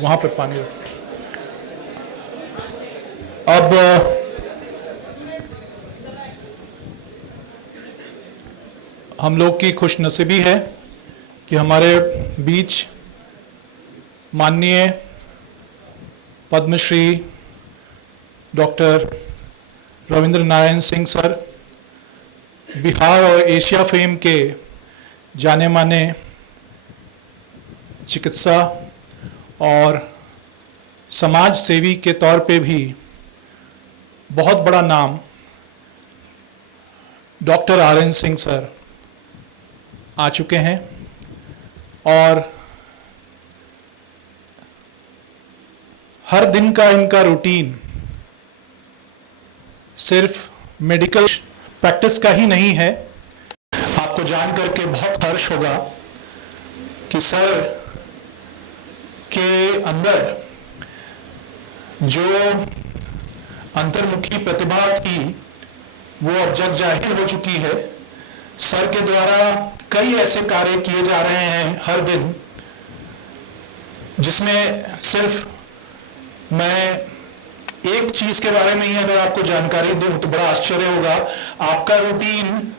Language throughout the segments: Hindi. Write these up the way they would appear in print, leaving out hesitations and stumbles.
वहाँ पे पानी रख। अब हम लोग की खुशनसीबी है कि हमारे बीच माननीय पद्मश्री डॉक्टर रविंद्र नारायण सिंह सर, बिहार और एशिया फेम के जाने माने चिकित्सा और समाज सेवी के तौर पे भी बहुत बड़ा नाम डॉक्टर RN सिंह सर आ चुके हैं और हर दिन का इनका रूटीन सिर्फ मेडिकल प्रैक्टिस का ही नहीं है। आपको जान करके बहुत हर्ष होगा कि सर के अंदर जो अंतर्मुखी प्रतिभा थी वो अब जग जाहिर हो चुकी है। सर के द्वारा कई ऐसे कार्य किए जा रहे हैं हर दिन, जिसमें सिर्फ मैं एक चीज के बारे में ही अगर आपको जानकारी दूं तो बड़ा आश्चर्य होगा। आपका रूटीन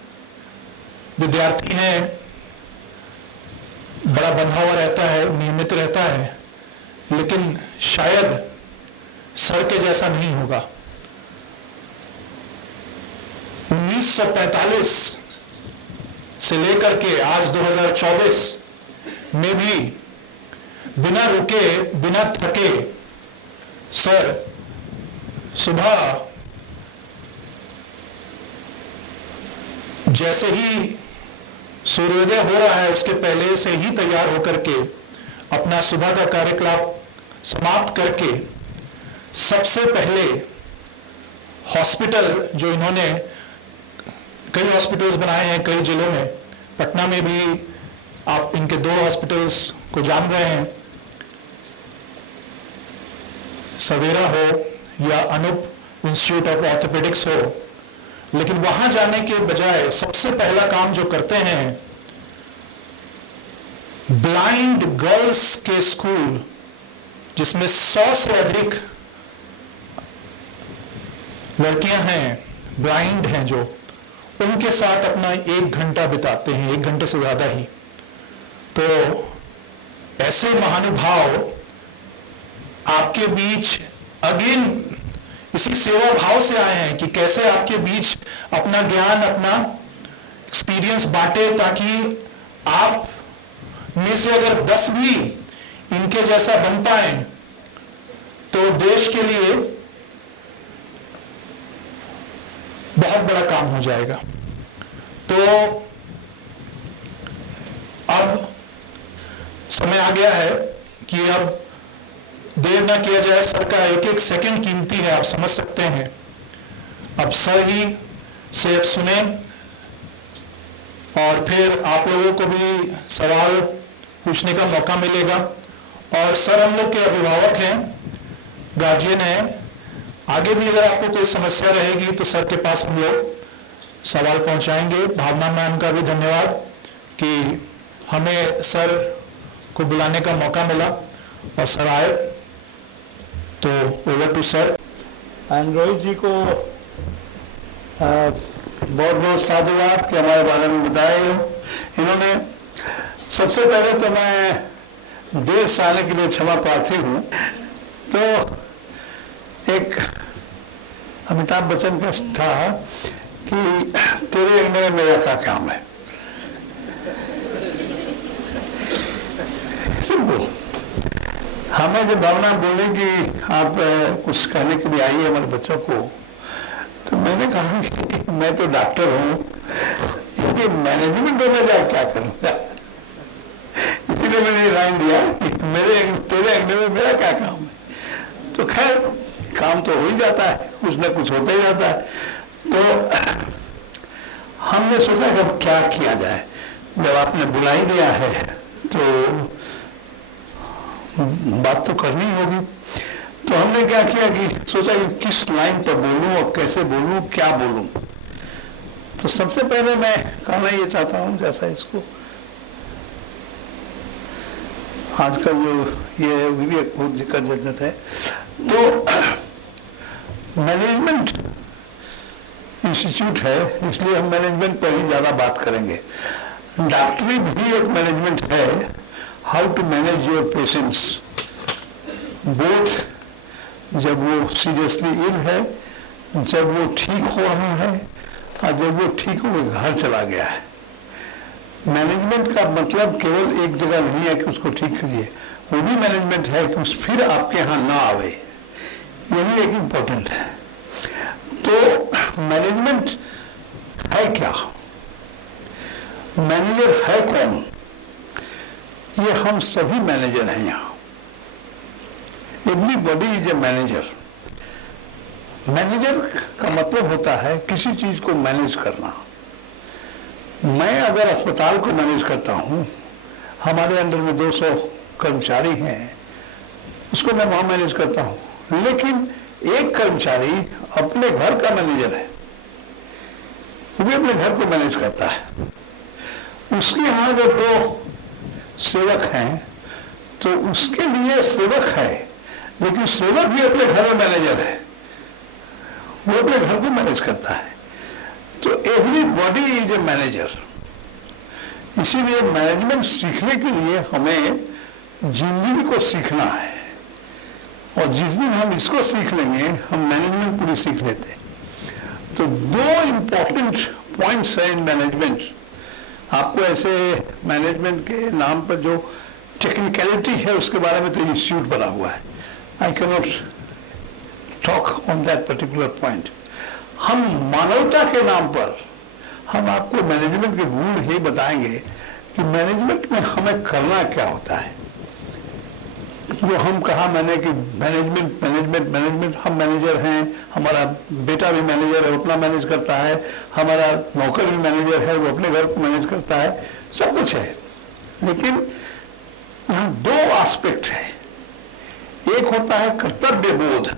विद्यार्थी है, बड़ा बंधा हुआ रहता है, नियमित रहता है, लेकिन शायद सर के जैसा नहीं होगा। 1945 से लेकर के आज 2024 में भी बिना रुके बिना थके सर सुबह जैसे ही सूर्योदय हो रहा है उसके पहले से ही तैयार होकर के अपना सुबह का कार्यकलाप समाप्त करके सबसे पहले हॉस्पिटल, जो इन्होंने कई हॉस्पिटल्स बनाए हैं कई जिलों में, पटना में भी आप इनके 2 हॉस्पिटल्स को जान रहे हैं, सवेरा हो या अनूप इंस्टीट्यूट ऑफ ऑर्थोपेडिक्स हो, लेकिन वहां जाने के बजाय सबसे पहला काम जो करते हैं ब्लाइंड गर्ल्स के स्कूल, जिसमें 100 से अधिक लड़कियां हैं, ब्लाइंड हैं, जो उनके साथ अपना 1 घंटा बिताते हैं, 1 घंटे से ज्यादा ही। तो ऐसे महानुभाव आपके बीच अगेन इसी सेवा भाव से आए हैं कि कैसे आपके बीच अपना ज्ञान, अपना एक्सपीरियंस बांटे, ताकि आप में से अगर 10 भी इनके जैसा बन पाए तो देश के लिए बहुत बड़ा काम हो जाएगा। तो अब समय आ गया है कि अब देर ना किया जाए। सर का एक एक सेकंड कीमती है, आप समझ सकते हैं। अब सर ही से अब सुने और फिर आप लोगों को भी सवाल पूछने का मौका मिलेगा। और सर हम लोग के अभिभावक हैं, गार्जियन हैं। आगे भी अगर आपको कोई समस्या रहेगी तो सर के पास हम लोग सवाल पहुंचाएंगे। भावना मैम का भी धन्यवाद कि हमें सर को बुलाने का मौका मिला और सर आए। तो ओवर टू सर। रोहित जी को बहुत बहुत साधुवाद कि हमारे बारे में बताए। इन्होंने सबसे पहले तो मैं देर से आने के लिए क्षमा प्रार्थी हूँ। तो एक अमिताभ बच्चन का था कि तेरे अंगने में मेरा क्या काम है, सिंपल। हमें जब भावना बोले कि आप कुछ कहने के लिए आइए हमारे बच्चों को, तो मैंने कहा कि मैं तो डॉक्टर हूँ, ये मैनेजमेंट में जाकर क्या करूँगा। इसलिए मैंने ये लाइन दिया कि तेरे अंगने में मेरा क्या काम है। तो खैर काम तो हो ही जाता है, कुछ ना कुछ होता ही जाता है। तो हमने सोचा कि अब क्या किया जाए। जब आपने बुला ही दिया है तो बात तो करनी होगी। तो हमने क्या किया कि सोचा कि किस लाइन पर बोलूं और कैसे बोलूं, क्या बोलूं। तो सबसे पहले मैं कहना ये चाहता हूं, जैसा इसको आजकल जो ये भी एक बहुत दिक्कत जरूरत है। तो मैनेजमेंट इंस्टीट्यूट है, इसलिए हम मैनेजमेंट पर ही ज़्यादा बात करेंगे। डॉक्टरी भी एक मैनेजमेंट है, how to manage your patients, both जब वो सीरियसली इल है, जब वो ठीक हो रहा है और जब वो ठीक हो घर चला गया है। मैनेजमेंट का मतलब केवल एक जगह नहीं है कि उसको ठीक करिए, वो भी मैनेजमेंट है कि उस फिर आपके यहाँ ना आवे, ये भी एक इम्पोर्टेंट है। तो मैनेजमेंट है क्या, मैनेजर है कौन? ये हम सभी मैनेजर हैं यहाँ। Everybody is a manager. Manager का मतलब होता है किसी चीज को मैनेज करना। मैं अगर अस्पताल को मैनेज करता हूँ, हमारे अंडर में 200 कर्मचारी हैं, उसको मैं वहाँ मैनेज करता हूँ। लेकिन एक कर्मचारी अपने घर का मैनेजर है, वो भी अपने घर को मैनेज करता है। उसके यहाँ अगर 2 सेवक हैं तो उसके लिए सेवक है, लेकिन सेवक भी अपने घर में मैनेजर है, वो अपने घर को मैनेज करता है। तो एवरीबॉडी इज ए मैनेजर। इसीलिए मैनेजमेंट सीखने के लिए हमें जिंदगी को सीखना है, और जिस दिन हम इसको सीख लेंगे हम मैनेजमेंट पूरी सीख लेते हैं। तो 2 इंपॉर्टेंट पॉइंट्स हैं इन मैनेजमेंट। आपको ऐसे मैनेजमेंट के नाम पर जो टेक्निकलिटी है उसके बारे में तो इंस्टीट्यूट बना हुआ है, I can not talk on that particular point. हम मानवता के नाम पर हम आपको मैनेजमेंट के गुण ही बताएंगे कि मैनेजमेंट में हमें करना क्या होता है। जो हम कहा मैंने कि मैनेजमेंट मैनेजमेंट मैनेजमेंट, हम मैनेजर हैं, हमारा बेटा भी मैनेजर है, अपना मैनेज करता है, हमारा नौकर भी मैनेजर है, वो अपने घर को मैनेज करता है, सब कुछ है। लेकिन यहाँ 2 एस्पेक्ट है। एक होता है कर्तव्य बोध।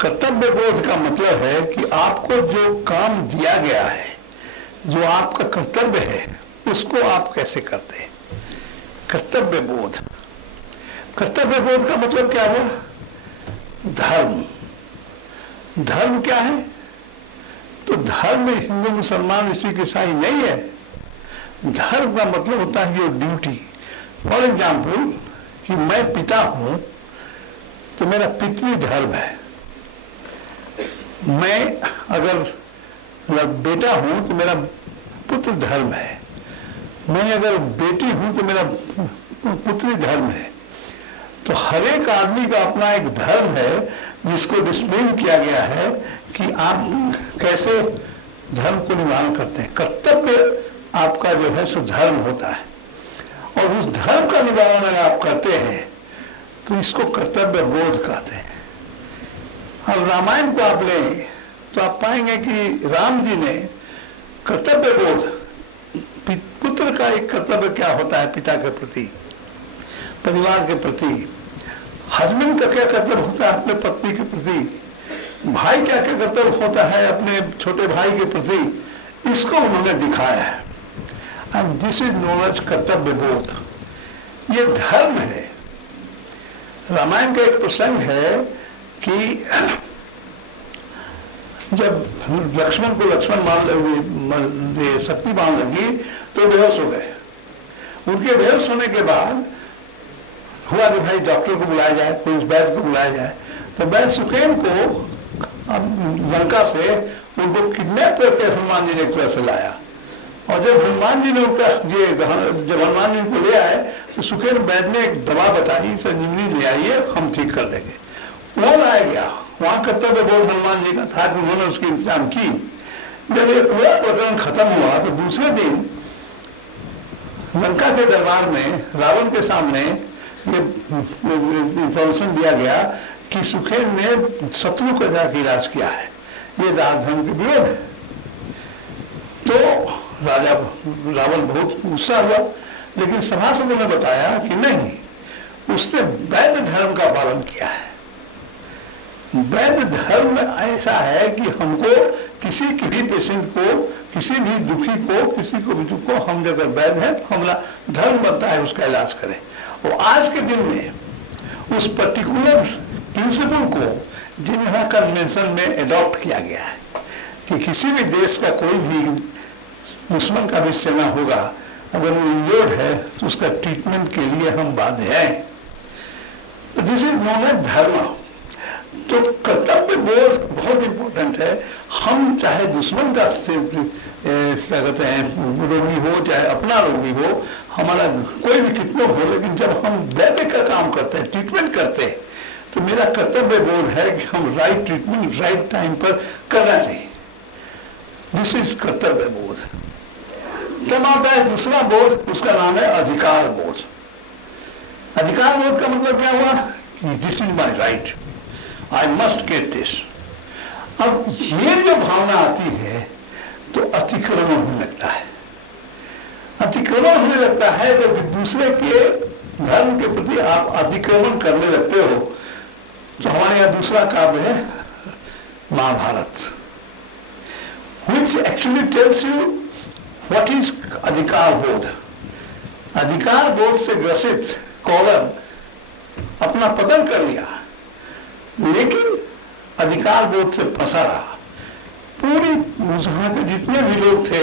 कर्तव्य बोध का मतलब है कि आपको जो काम दिया गया है, जो आपका कर्तव्य है, उसको आप कैसे करते हैं। कर्तव्य बोध। कर्तव्य बोध का मतलब क्या हुआ? धर्म। धर्म क्या है? तो धर्म में हिंदू मुसलमान सिख ईसाई नहीं है। धर्म का मतलब होता है योर ड्यूटी। फॉर एग्जाम्पल कि मैं पिता हूं तो मेरा पितृ धर्म है। मैं अगर बेटा हूं तो मेरा पुत्र धर्म है। मैं अगर बेटी हूं तो मेरा पुत्री धर्म है। तो हर एक आदमी का अपना एक धर्म है जिसको डिस्प्लेन किया गया है कि आप कैसे धर्म को निर्माण करते हैं। कर्तव्य आपका जो है सो धर्म होता है, और उस धर्म का निवारण अगर आप करते हैं तो इसको कर्तव्य बोध कहते हैं। और रामायण को आप लें तो आप पाएंगे कि राम जी ने कर्तव्य बोध, पुत्र का एक कर्तव्य क्या होता है पिता के प्रति, परिवार के प्रति, हस्बैंड का क्या कर्तव्य होता है अपने पत्नी के प्रति, भाई क्या क्या कर्तव्य होता है अपने छोटे भाई के प्रति, इसको उन्होंने दिखाया है। And this is known as कर्तव्य बोध। ये धर्म है। रामायण का एक प्रसंग है कि जब लक्ष्मण को शक्ति बांध लगी तो बेहोश हो गए। उनके बेहोश होने के बाद हुआ कि भाई डॉक्टर को बुलाया जाए, कोई वैद्य को बुलाया जाए। तो वैद्य सुखेन को लंका से उनको किडनैप करके हनुमान जी ने एक तरह से लाया। और जब हनुमान जी ने उनका जब हनुमान जी को ले आए तो सुखेन वैद्य ने एक दवा बताई, संजीवनी ले आइए, हम ठीक कर देंगे। वो लाया गया। वहां कर्तव्य बोध हनुमान जी का था कि उन्होंने उसकी इंतजाम की। जब ये पूरा प्रकरण खत्म हुआ तो दूसरे दिन लंका के दरबार में रावण के सामने ये इंफॉर्मेशन दिया गया कि सुखेन ने शत्रु का जाकर इलाज किया है, ये राजधर्म के विरोध है। तो राजा रावण बहुत गुस्सा हुआ, लेकिन सभासदों ने बताया कि नहीं, उसने वैद्य धर्म का पालन किया है। वैद्य धर्म ऐसा है कि हमको किसी भी पेशेंट को, किसी भी दुखी को, किसी को भी दुख को हम अगर वैध है तो हमारा धर्म बनता है उसका इलाज करें। और आज के दिन में उस पर्टिकुलर प्रिंसिपल को जिन्हें कन्वेंशन में एडॉप्ट किया गया है कि किसी भी देश का कोई भी दुश्मन का भी सेना होगा, अगर वो इंजर्ड है तो उसका ट्रीटमेंट के लिए हम बाध्य हैं। दिस इज नोन एज धर्म। तो कर्तव्य बोध बहुत इंपॉर्टेंट है। हम चाहे दुश्मन का क्या कहते हैं रोगी हो, चाहे अपना रोगी हो, हमारा कोई भी कितना हो, लेकिन जब हम वैद्य का काम करते हैं, ट्रीटमेंट करते हैं, तो मेरा कर्तव्य बोध है कि हम राइट ट्रीटमेंट राइट टाइम पर करना चाहिए। दिस इज कर्तव्य बोध। तब आता है दूसरा बोध, उसका नाम है अधिकार बोध। अधिकार बोध का मतलब क्या हुआ कि this is my right, I must get this. अब ये जो भावना आती है तो अतिक्रमण होने लगता है। अतिक्रमण होने लगता है जब दूसरे के धर्म के प्रति आप अतिक्रमण करने लगते हो। तो हमारे यहाँ दूसरा काव्य है Mahabharat, which actually tells you what is अधिकार बोध। अधिकार बोध से ग्रसित कौरव अपना पतन कर लिया, लेकिन अधिकार बोध से फंसा रहा। पूरी वहां के जितने भी लोग थे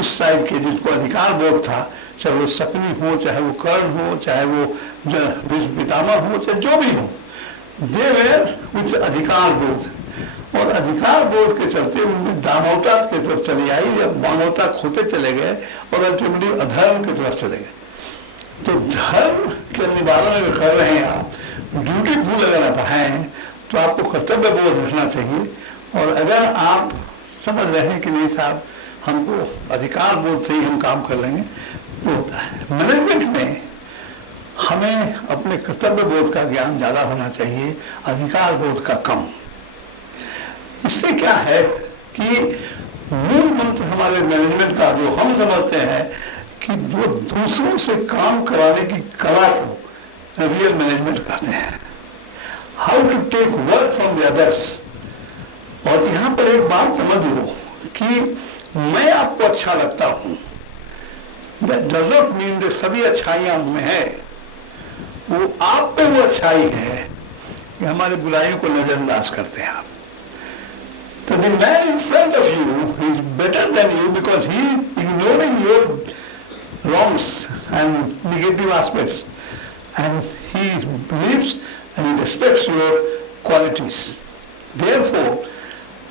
उस साइड के, जिसको अधिकार बोध था, चाहे वो शकुनी हो, चाहे वो कर्ण हो, चाहे वो पितामह हो, चाहे जो भी हो, दे वेर कुछ अधिकार बोध। और अधिकार बोध के चलते उनमें दानवता की तरफ चली आई, जब मानवता खोते चले गए और अल्टीमेटली अधर्म की तरफ चले गए। तो धर्म के निवारण अगर कर रहे हैं आप, ड्यूटीफुल अगर आप हैं, तो आपको कर्तव्य बोध रखना चाहिए। और अगर आप समझ रहे हैं कि नहीं साहब हमको अधिकार बोध से ही हम काम कर लेंगे, तो होता है। मैनेजमेंट में हमें अपने कर्तव्य बोध का ज्ञान ज्यादा होना चाहिए, अधिकार बोध का कम। इससे क्या है कि मूल मंत्र हमारे मैनेजमेंट का जो हम समझते हैं कि जो दूसरों से काम कराने की कला को रियल मैनेजमेंट कहते हैं, how to take work from the others. और यहाँ पर एक बात समझ लो कि मैं आपको अच्छा लगता हूं, that does not mean the सभी अच्छाइयां में है। वो आप पे वो अच्छाई है कि हमारे बुराइयों को नजरअंदाज करते हैं आप। तो the man in front of you is better than you because he is ignoring your wrongs and negative aspects, and he believes and he respects your qualities. Therefore,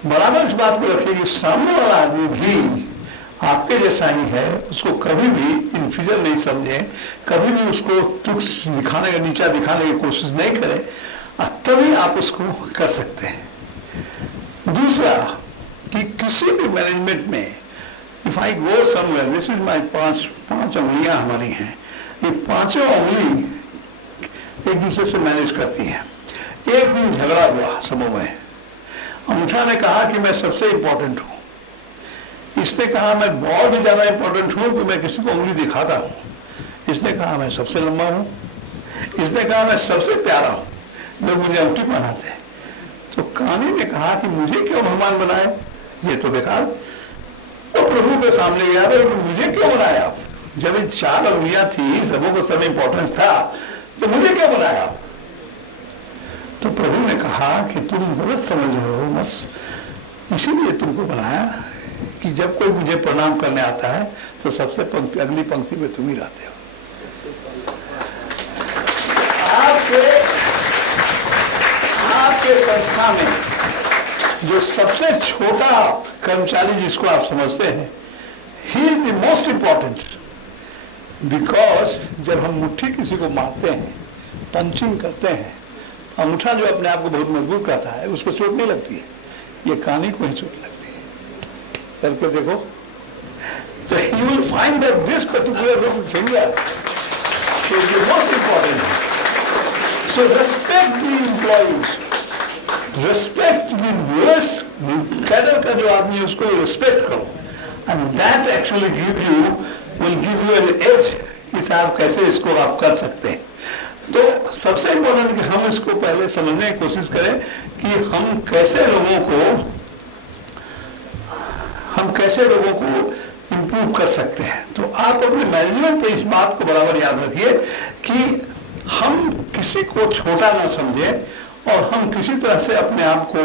बराबर इस बात को रखिए कि सामने वाला आदमी भी आपके जैसा ही है, उसको कभी भी इन्फीरियर नहीं समझे, कभी भी उसको तुच्छ दिखाने का, नीचा दिखाने की कोशिश नहीं करें, तभी आप उसको कर सकते हैं। दूसरा कि किसी भी मैनेजमेंट में if I go somewhere, this is my पांच उंगलियां हमारी हैं, ये पांचों उंगली एक दूसरे से मैनेज करती हैं। एक दिन झगड़ा हुआ समूह में, अंगूठा ने कहा कि मैं सबसे इंपॉर्टेंट हूं, इसने कहा मैं बहुत भी ज्यादा इंपॉर्टेंट हूं कि मैं किसी को उंगली दिखाता हूं, इसने कहा मैं सबसे लंबा हूं, इसने कहा मैं सबसे प्यारा हूं, लोग मुझे अंगूठी पहनाते हैं। तो कान्हा ने कहा कि मुझे क्यों भगवान बनाए, ये तो बेकार। तो प्रभु के सामने गया, मुझे क्यों बनाया आप, जब ये 4 उंगलियां थी, सबों को सब इंपॉर्टेंस था, तो मुझे क्यों बनाया आप। तो प्रभु ने कहा कि तुम गलत समझ रहे हो, बस इसीलिए तुमको बनाया कि जब कोई मुझे प्रणाम करने आता है तो सबसे अगली पंक्ति में तुम ही रहते हो। आपके संस्था में जो सबसे छोटा कर्मचारी जिसको आप समझते हैं, he is the most important, because जब हम मुट्ठी किसी को मारते हैं, पंचिंग करते हैं, अंगूठा जो अपने आप को बहुत मजबूत करता है, उसको चोट नहीं लगती है, ये कानी को ही चोट लगती है। करके देखो, तो you will find that this particular finger is the most important. So respect the employees, respect the lowest cadre का जो आदमी है उसको respect करो, and that actually will give you an edge कि साहब कैसे इसको आप कर सकते हैं। तो सबसे इम्पोर्टेंट कि हम इसको पहले समझने की कोशिश करें कि हम कैसे लोगों को हम कैसे लोगों को इम्प्रूव कर सकते हैं। तो आप अपने मैनेजमेंट पे इस बात को बराबर याद रखिए कि हम किसी को छोटा ना समझें और हम किसी तरह से अपने आप को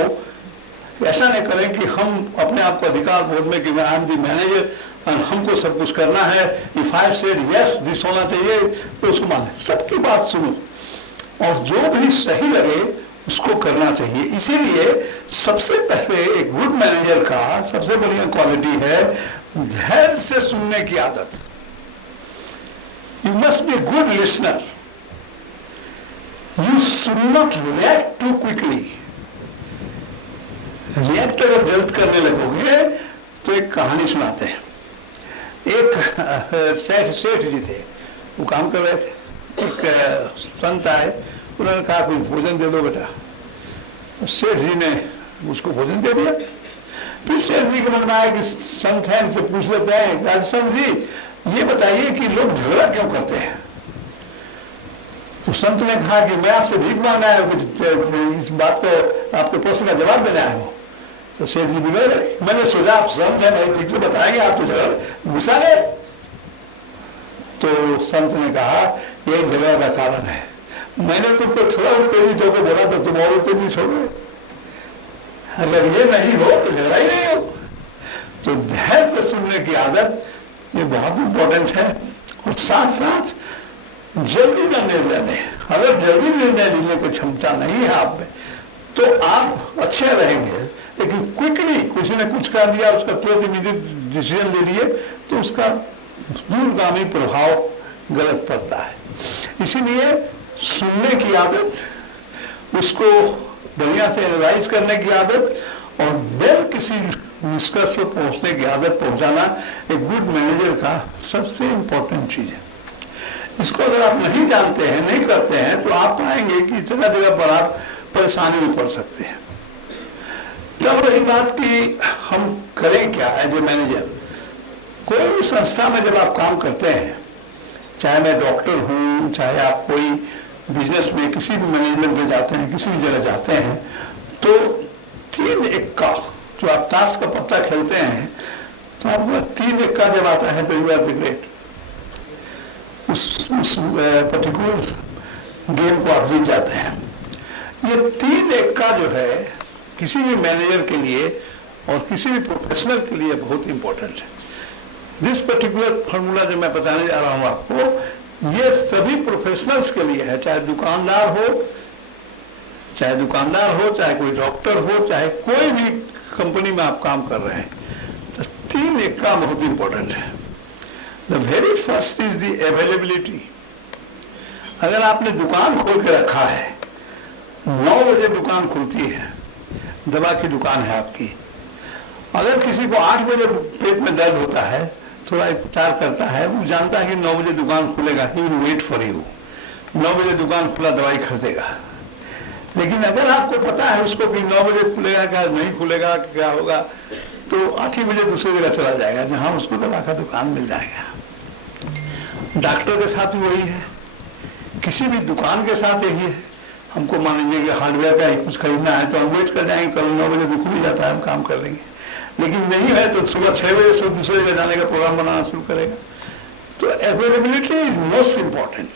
ऐसा नहीं करें कि हम अपने आप को अधिकार बोध में कि आई एम द मैनेजर और हमको सब कुछ करना है। If I said yes this होना चाहिए तो उसको माने, सबकी बात सुनो और जो भी सही लगे उसको करना चाहिए। इसीलिए सबसे पहले एक गुड मैनेजर का सबसे बढ़िया क्वालिटी है धैर्य से सुनने की आदत। You must be good listener, you should not react too quickly. React अगर जल्द करने लगोगे तो एक कहानी सुनाते हैं। एक सेठ जी थे, वो काम कर रहे थे, एक संत आए, उन्होंने कहा कुछ भोजन दे दो बेटा। सेठ जी ने उसको भोजन दे दिया। फिर सेठ जी के मन में आया कि संत है, इनसे पूछ लेते हैं, राजसंत जी ये बताइए कि लोग झगड़ा क्यों करते हैं। तो संत ने कहा कि मैं आपसे भीख मांगना है, इस बात को आपके प्रश्न का जवाब देना है। तो सेठ जी बिगड़ गए, मैंने सोचा आप संत है, नहीं ठीक से बताएंगे, आप तो झगड़ा गुस्सा गए। तो संत ने कहा ये झगड़ा का कारण है, मैंने तुमको थोड़ा तेजी जो को बोला तो तुम और तेजी हो गए। अगर ये नहीं हो तो झगड़ा ही नहीं हो। तो धैर्य से सुनने की आदत ये बहुत इंपॉर्टेंट है। और साथ साथ जल्दी ना निर्णय लें। अगर जल्दी निर्णय लेने की क्षमता नहीं है आप में तो आप अच्छे रहेंगे, लेकिन क्विकली किसी ने कुछ कर दिया उसका तुरंत इमीडिएट डिसीजन ले लिए तो उसका दूरगामी प्रभाव गलत पड़ता है। इसीलिए सुनने की आदत, उसको बढ़िया से एनालाइज करने की आदत और देन किसी निष्कर्ष पर पहुंचने की आदत पहुंचाना एक गुड मैनेजर का सबसे इंपॉर्टेंट चीज है। इसको अगर आप नहीं जानते हैं, नहीं करते हैं, तो आप पाएंगे कि जगह जगह पर आप परेशानी में पड़ सकते हैं। तब रही बात कि हम करें क्या एज ए मैनेजर। कोई भी संस्था में जब आप काम करते हैं, चाहे मैं डॉक्टर हूँ, चाहे आप कोई बिजनेस में किसी भी मैनेजमेंट में जाते हैं, किसी भी जगह जाते हैं, तो 3 इक्का जो आप ताश का पत्ता खेलते हैं, तो आपके पास 3 इक्का जब आता है तो यू आर द ग्रेट। उस पर्टिकुलर गेम को आप जीत जाते हैं। ये 3 इक्का जो है किसी भी मैनेजर के लिए और किसी भी प्रोफेशनल के लिए बहुत इंपॉर्टेंट है। दिस पर्टिकुलर फार्मूला जो मैं बताने जा रहा हूँ आपको, ये सभी प्रोफेशनल्स के लिए है, चाहे दुकानदार हो, चाहे कोई डॉक्टर हो, चाहे कोई भी कंपनी में आप काम कर रहे हैं। तो 3 इक्का बहुत इंपॉर्टेंट है। The very first is the availability. अगर आपने दुकान खोल के रखा है, 9 बजे दुकान खुलती है, दवा की दुकान है आपकी, अगर किसी को 8 बजे पेट में दर्द होता है, थोड़ा उपचार करता है, वो जानता है कि 9 बजे दुकान खुलेगा, he will wait for you. 9 बजे दुकान खुला, दवाई खरीदेगा। लेकिन अगर आपको पता है उसको कि 9 बजे खुलेगा क्या नहीं खुलेगा क्या होगा, तो 8 ही बजे दूसरी जगह चला जाएगा जहाँ उसको दवा का दुकान मिल जाएगा। डॉक्टर के साथ भी वही है, किसी भी दुकान के साथ यही है। हमको मान लीजिए कि हार्डवेयर का ही कुछ खरीदना है तो हम वेट कर जाएंगे, कल 9 बजे तो खुल ही जाता है, हम काम कर लेंगे। लेकिन नहीं है तो सुबह 6 बजे से दूसरी जगह जाने का प्रोग्राम बनाना शुरू करेगा। तो अवेलेबिलिटी इज मोस्ट इम्पॉर्टेंट।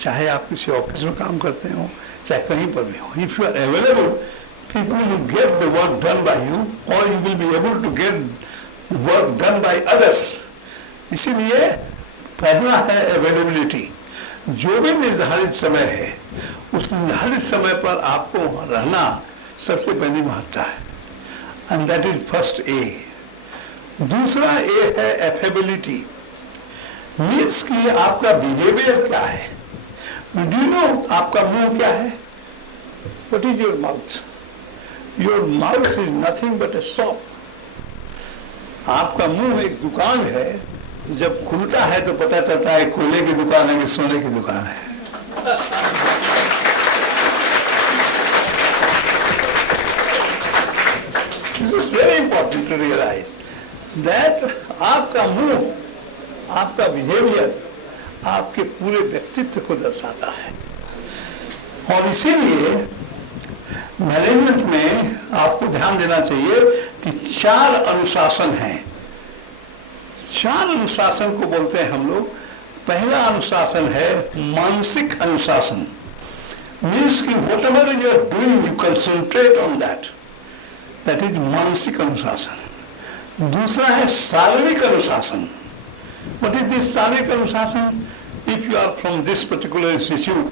चाहे आप किसी ऑफिस में काम करते हो, चाहे कहीं पर भी हो, if you are available, people will get the work done by you or you will be able to get work done by others. इसीलिए पहला है अवेलेबिलिटी। जो भी निर्धारित समय है उस निर्धारित समय पर आपको वहाँ रहना सबसे पहली महत्ता है, and that is first A. दूसरा ए है एफेबिलिटी, मीन्स कि आपका बिहेवियर क्या है। डू यू नो आपका मुंह क्या है? What is your mouth? Your mouth is nothing but A shop. आपका मुंह एक दुकान है, जब खुलता है तो पता चलता है कोयले की दुकान है कि सोने की दुकान है। This is very important to realize that आपका मुंह, आपका बिहेवियर आपके पूरे व्यक्तित्व को दर्शाता है। और इसीलिए मैनेजमेंट में आपको ध्यान देना चाहिए कि 4 अनुशासन हैं। 4 अनुशासन को बोलते हैं हम लोग। पहला अनुशासन है मानसिक अनुशासन, मीन्स कि whatever you are doing you concentrate on that, that is मानसिक अनुशासन। दूसरा है शारीरिक अनुशासन। What is this शारीरिक अनुशासन? If you are from this particular institute,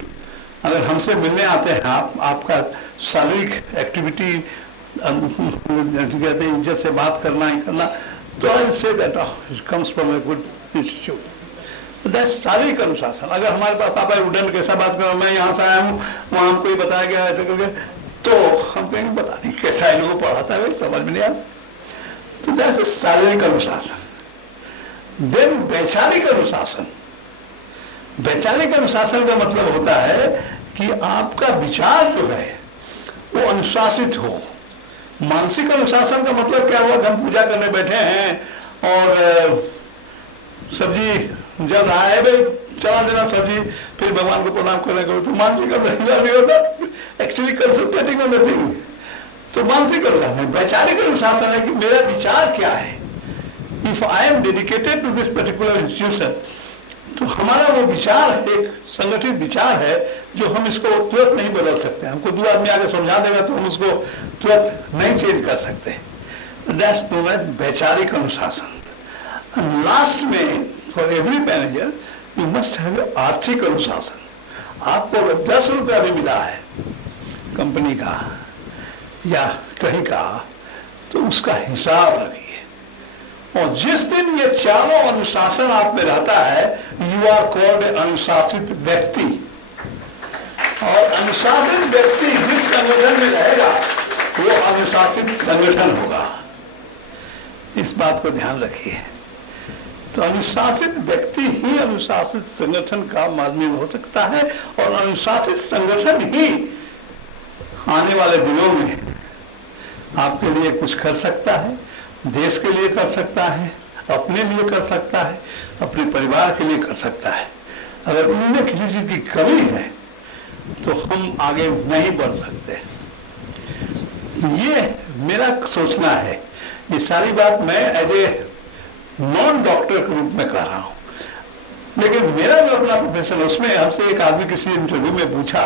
अगर हमसे मिलने आते हैं आपका शारीरिक एक्टिविटी कहते हैं इज्जत से बात करना ही करना, तो I say that it comes from a good institute. That शारीरिक अनुशासन। अगर हमारे पास आप आए उड़न कैसा बात करो, मैं यहाँ से आया हूँ, वहाँ हमको ये बताया गया ऐसे करके, तो हम कहेंगे पता नहीं कैसा इन लोगों को पढ़ाता है, समझ में नहीं आता। तो दैट शारीरिक अनुशासन। देन वैचारिक अनुशासन। वैचारिक अनुशासन का मतलब होता है कि आपका विचार जो है वो अनुशासित हो। मानसिक अनुशासन का मतलब क्या हुआ? हम पूजा करने बैठे हैं और सब्जी जब आए भाई चला देना सब्जी, फिर भगवान को प्रणाम करने का, तो मानसिक अनुशासन नहीं होता, एक्चुअली कंसंट्रेटिंग ऑन नथिंग। तो मानसिक अनुशासन। वैचारिक अनुशासन है कि मेरा विचार क्या है। If I am dedicated to this particular institution, तो हमारा वो विचार एक संगठित विचार है जो हम इसको तुरंत नहीं बदल सकते। हमको 2 आदमी आगे समझा देगा तो हम उसको तुरंत नहीं चेंज कर सकते। दैट्स नोन एज वैचारिक अनुशासन। लास्ट में for every manager you must have आर्थिक अनुशासन। आपको अगर 10 रुपया भी मिला है कंपनी का या कहीं का, तो उसका हिसाब रखिए। और जिस दिन ये चारों अनुशासन आप में रहता है, यू आर कॉल्ड अनुशासित व्यक्ति। और अनुशासित व्यक्ति जिस संगठन में रहेगा वो अनुशासित संगठन होगा। इस बात को ध्यान रखिए। तो अनुशासित व्यक्ति ही अनुशासित संगठन का माध्यम हो सकता है, और अनुशासित संगठन ही आने वाले दिनों में आपके लिए कुछ कर सकता है, देश के लिए कर सकता है, अपने लिए कर सकता है, अपने परिवार के लिए कर सकता है। अगर इनमें किसी चीज की कमी है तो हम आगे नहीं बढ़ सकते। ये मेरा सोचना है। ये सारी बात मैं एज ए नॉन डॉक्टर के रूप में कर रहा हूँ, लेकिन मेरा जो अपना प्रोफेशन, उसमें हमसे एक आदमी किसी इंटरव्यू में पूछा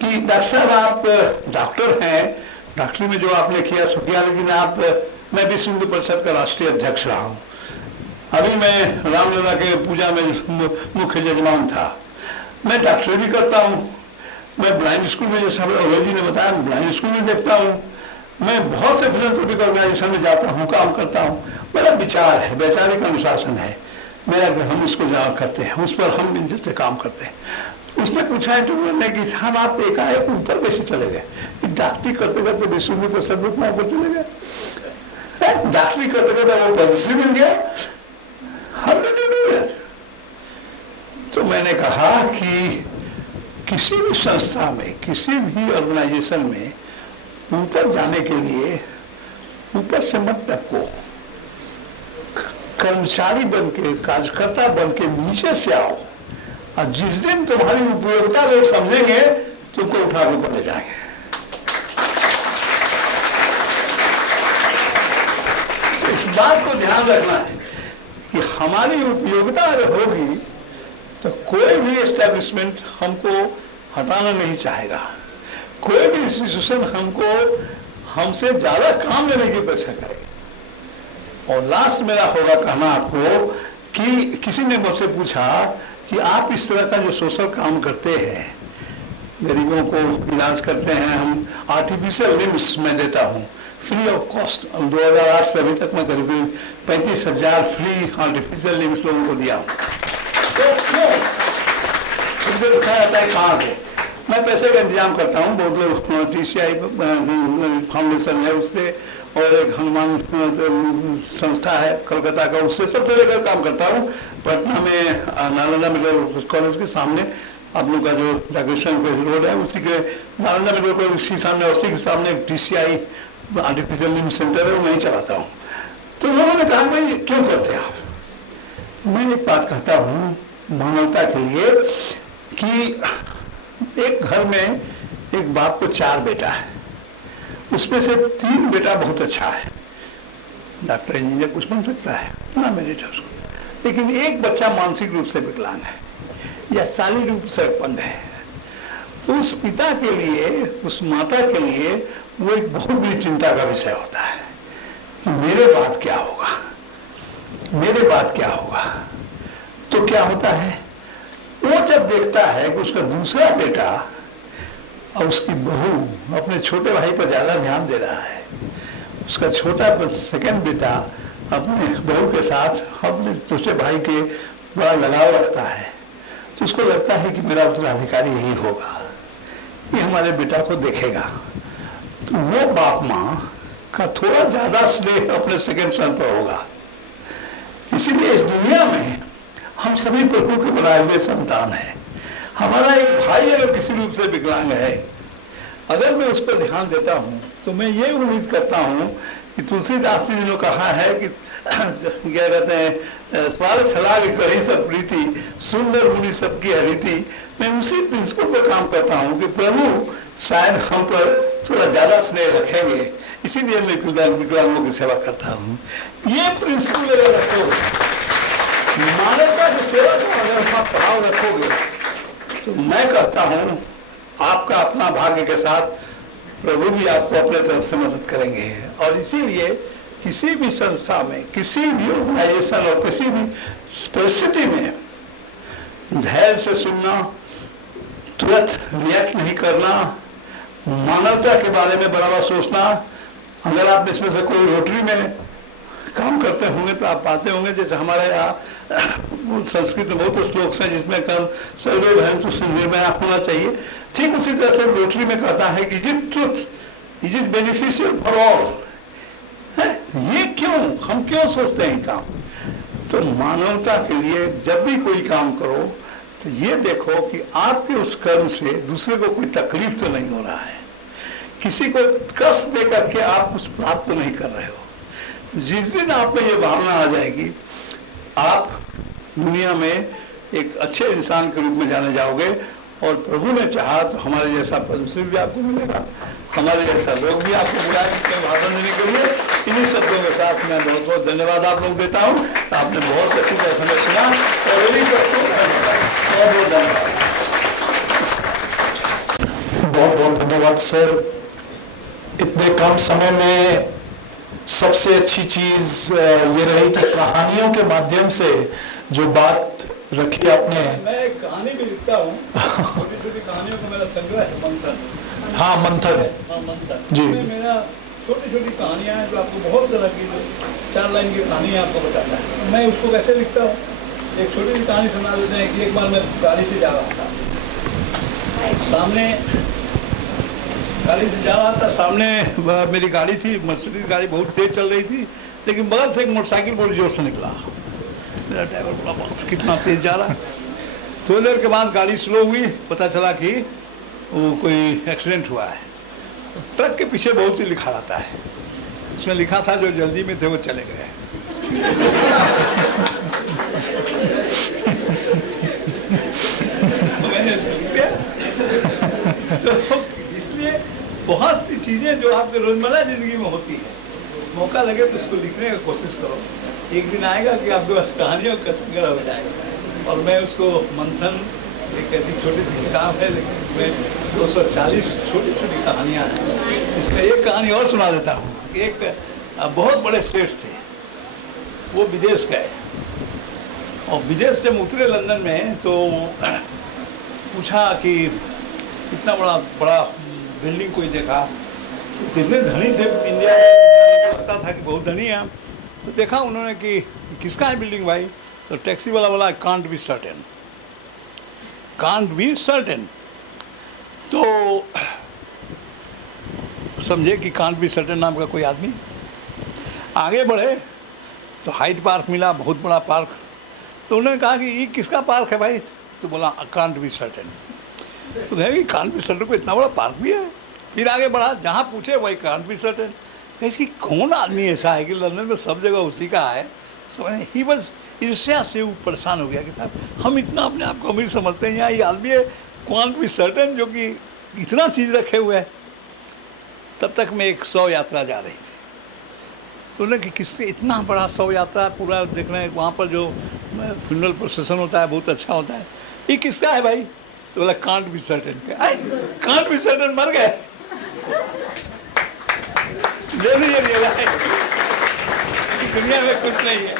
कि डॉक्टर साहब आप डॉक्टर हैं, डॉक्टरी में जो आपने किया सो किया, लेकिन आप, मैं विश्व हिंदू परिषद का राष्ट्रीय अध्यक्ष रहा हूँ, अभी मैं रामलला के पूजा में मुख्य यजमान था, मैं डॉक्टरी भी करता हूँ, मैं ब्लाइंड स्कूल में, जैसे अभय जी ने बताया, ब्लाइंड स्कूल में देखता हूँ, मैं बहुत से फिलैंथ्रोपिक ऑर्गेनाइजेशन में जाता हूँ, काम करता हूँ। मेरा विचार है, वैचारिक अनुशासन है मेरा, हम इसको जहाँ करते हैं उस पर हम इज्जत से काम करते हैं। उसने पूछा इंटरव्यू ने कि साहब आप एकाएक ऊपर कैसे चले गए? डॉक्टरी करते करते विश्व हिंदू परिषद में ऊपर चले गए, डॉक्टरी करते करते वो पद मिल गया। तो मैंने कहा कि किसी भी संस्था में, किसी भी ऑर्गेनाइजेशन में ऊपर जाने के लिए ऊपर से मत टपको, कर्मचारी बन के, कार्यकर्ता बन के नीचे से आओ, और जिस दिन तुम्हारी उपयोगिता लोग समझेंगे तुमको उठा के ऊपर ले जाएंगे। तो इस बात को ध्यान रखना है कि हमारी उपयोगिता अगर होगी तो कोई भी एस्टेब्लिशमेंट हमको हटाना नहीं चाहेगा, कोई भी इंस्टीट्यूशन हमसे ज्यादा काम लेने की अपेक्षा करेगा। और लास्ट मेरा होगा कहना आपको कि किसी ने मुझसे पूछा कि आप इस तरह का जो सोशल काम करते हैं, गरीबों को इलाज करते हैं, हम आर्टिफिशियल लिम्स में देता हूँ फ्री ऑफ कॉस्ट। 2008 से अभी तक मैं करीब 35,000 फ्री आर्टिफिशियल लिम्स लोगों को दिया हूँ। तो क्यों? मुझसे पूछा जाता है कहाँ से? मैं पैसे का इंतजाम करता हूँ, बहुत लोग TCI फाउंडेशन है उससे, और एक हनुमान संस्था है कलकत्ता का, उससे सबसे लेकर काम करता हूँ। पटना में नालंदा मेडिकल कॉलेज के सामने आप लोग का जो जागृष्ण रोड है, उसी के नालंदा मेडिकल कॉलेज के सामने, उसी के सामने एक TCI आर्टिफिशियल लिम्ब सेंटर है, वो मैं ही चलाता हूँ। तो लोगों ने कहा भाई क्यों करते हैं आप? मैं एक बात कहता हूँ मानवता के लिए कि एक घर में एक बाप को 4 बेटा है, उसमें से 3 बेटा बहुत अच्छा है, डॉक्टर इंजीनियर कुछ बन सकता है ना मेरिट है उसको, लेकिन एक बच्चा मानसिक रूप से विकलांग है या शारीरिक रूप से अपंग है। उस पिता के लिए, उस माता के लिए वो एक बहुत बड़ी चिंता का विषय होता है कि मेरे बाद क्या होगा, मेरे बाद क्या होगा। तो क्या होता है, वो जब देखता है कि उसका दूसरा बेटा और उसकी बहू अपने छोटे भाई पर ज़्यादा ध्यान दे रहा है, उसका छोटा सेकंड बेटा अपने बहू के साथ अपने दूसरे भाई के बड़ा लगाव रखता है, तो उसको लगता है कि मेरा उत्तराधिकारी यही होगा, ये हमारे बेटा को देखेगा। तो वो बाप माँ का थोड़ा ज़्यादा स्नेह अपने सेकंड सन पर होगा। इसीलिए इस दुनिया में हम सभी प्रभु के बनाए हुए संतान हैं। हमारा एक भाई अगर किसी रूप से विकलांग है, अगर मैं उस पर ध्यान देता हूँ तो मैं ये उम्मीद करता हूँ कि तुलसीदास जी ने कहा है कि क्या कहते हैं, स्वाल छलाग करी सब प्रीति, सुंदर मुनि सबकी हरीति। मैं उसी प्रिंसिपल पर काम करता हूँ कि प्रभु शायद हम पर थोड़ा ज़्यादा स्नेह रखेंगे, इसीलिए मैं विकलांगों की सेवा करता हूँ। ये प्रिंसिपल अगर रखोगे, मानवता की सेवा का अगर आप भाव रखोगे, तो मैं कहता हूँ आपका अपना भाग्य के साथ प्रभु भी आपको अपने तरफ से मदद करेंगे। और इसीलिए किसी भी संस्था में, किसी भी ऑर्गेनाइजेशन और किसी भी परिस्थिति में धैर्य से सुनना, तुरंत रिएक्ट नहीं करना, मानवता के बारे में बराबर सोचना। अगर आप इसमें से कोई रोटरी में काम करते होंगे तो आप पाते होंगे, जैसे हमारे यहाँ संस्कृत में बहुत श्लोक हैं जिसमें कर्म सर्वे भयंतु निर्भया होना चाहिए। ठीक उसी तरह से रोटरी में कहता है कि is it truth, is it beneficial for all. ये क्यों, हम क्यों सोचते हैं काम? तो मानवता के लिए जब भी कोई काम करो तो ये देखो कि आपके उस कर्म से दूसरे को कोई तकलीफ तो नहीं हो रहा है, किसी को कष्ट दे करके आप कुछ प्राप्त तो नहीं कर रहे हो। जिस दिन आप में ये भावना आ जाएगी, आप दुनिया में एक अच्छे इंसान के रूप में जाने जाओगे। और प्रभु ने चाहा तो हमारे जैसा पद्मश्री भी आपको मिलेगा, हमारे जैसा लोग भी आपको बुलाएंगे भाषण देने के लिए। इन्हीं शब्दों के साथ मैं बहुत बहुत धन्यवाद आप लोग देता हूँ। आपने बहुत अच्छी तरह समय सुना और यही बहुत बहुत धन्यवाद। बहुत बहुत धन्यवाद सर। इतने कम समय में सबसे अच्छी चीज ये रही कि कहानियों के माध्यम से जो बात रखी आपने। मैं एक कहानी भी लिखता हूँ, छोटी छोटी कहानियों का मेरा संग्रह है, मंथन। हाँ मंथन जी। मेरा छोटी छोटी कहानियाँ हैं जो आपको बहुत तरह की, जो 4 लाइन की कहानी आपको बताता है। मैं उसको कैसे लिखता हूँ, एक छोटी सी कहानी सुना देते हैं कि एक बार मैं गाड़ी से जा रहा था, सामने मेरी गाड़ी थी, मर्सिडीज गाड़ी बहुत तेज चल रही थी, लेकिन बगल से एक मोटरसाइकिल बड़ी जोर से निकला। मेरा ड्राइवर कितना तेज जा रहा। थोड़ी देर के बाद गाड़ी स्लो हुई, पता चला कि वो कोई एक्सीडेंट हुआ है। ट्रक के पीछे बहुत ही लिखा रहता है, उसमें लिखा था जो जल्दी में थे वो चले गए। मैंने तो इसलिए बहुत सी चीज़ें जो आपके रोजमर्रा जिंदगी में होती है, मौका लगे तो उसको लिखने की कोशिश करो। एक दिन आएगा कि आपके पास कहानियों का संग्रह हो जाएगा। और मैं उसको मंथन एक ऐसी छोटी सी किताब है, लेकिन उसमें 240 छोटी छोटी कहानियाँ हैं। इसका एक कहानी और सुना देता हूँ। एक बहुत बड़े सेठ थे, वो विदेश गए और विदेश जब उतरे लंदन में तो पूछा कि इतना बड़ा बिल्डिंग कोई देखा। कितने धनी थे इंडिया में, लगता था कि बहुत धनी है। तो देखा उन्होंने कि किसका है बिल्डिंग भाई, तो टैक्सी वाला बोला can't be certain, can't be certain. तो समझे कि कांट बी सर्टेन नाम का कोई आदमी। आगे बढ़े तो हाइड पार्क मिला, बहुत बड़ा पार्क। तो उन्होंने कहा कि ये किसका पार्क है भाई, तो बोला कांट बी सर्टेन। तो कहें कांट बी सर्टेन को इतना बड़ा पार्क भी है। फिर आगे बढ़ा, जहाँ पूछे वही कांट बी सर्टेन। ऐसी कौन आदमी ऐसा है कि लंदन में सब जगह उसी का है। समझ ही बस ईर्ष्या से वो परेशान हो गया कि साहब हम इतना अपने आप को अमीर समझते हैं, यहाँ ये आदमी है कांट बी सर्टेन जो कि इतना चीज़ रखे हुए है। तब तक मैं एक 100 यात्रा जा रही थी। तो बोले कि किसने इतना बड़ा 100 यात्रा पूरा देख रहे हैं, वहाँ पर जो फ्यूनरल प्रोसेसन होता है बहुत अच्छा होता है, ये किसका है भाई? तो बोला कांट बी सर्टेन का। कांट बी सर्टेन मर गए। दुनिया में कुछ नहीं है।